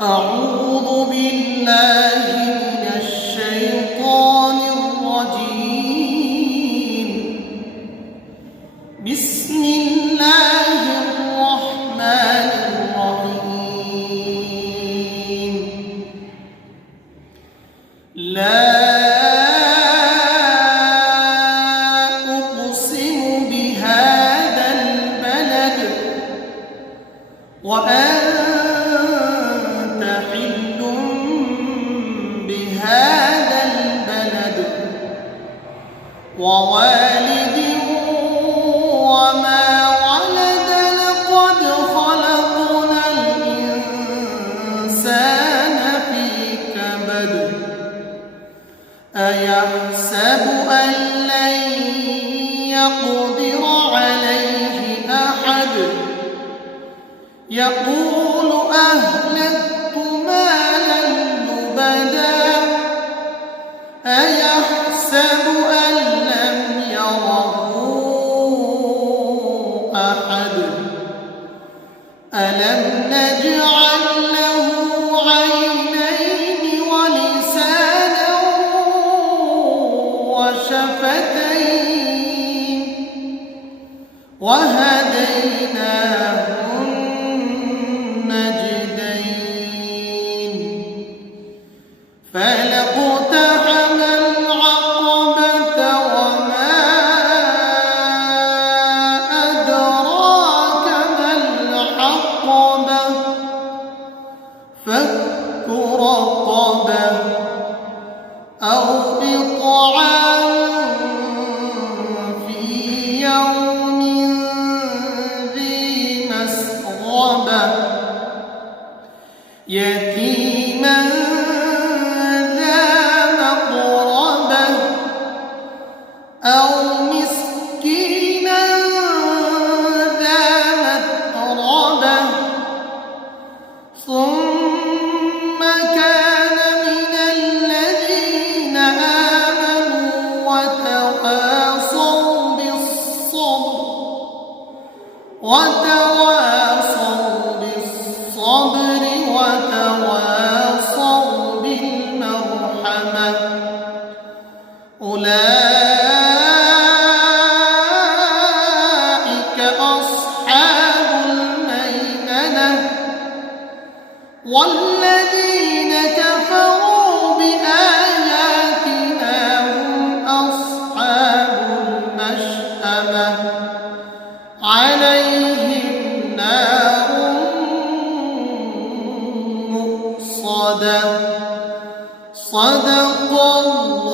أعوذ بالله من الشيطان الرجيم. بسم الله الرحمن الرحيم. لا أقسم بهذا البلد وأنت حل بهذا البلد ووالد وما ولد لقد خلقنا الإنسان في كبد أيحسب أن لن يقدر عليه أحد يقول أهلكت مالا لبدا أيحسب أن لم يره أحد ألم نجعل له عينين ولسانا وشفتين وهديناه النجدين فلاقتحم العقبة وما أدراك ما العقبة فك رقبة أو إطعام في يوم ذي مسغبة يتيما ذا مقربة أو مسكينا ذا متربة ثم كان من الذين آمنوا وتواصوا بالصبر وتواصوا بالمرحمة أولئك أصحاب الميمنة والذين كفروا بآياتنا هم أصحاب المشأمة عليهم نار مؤصدة صدق الله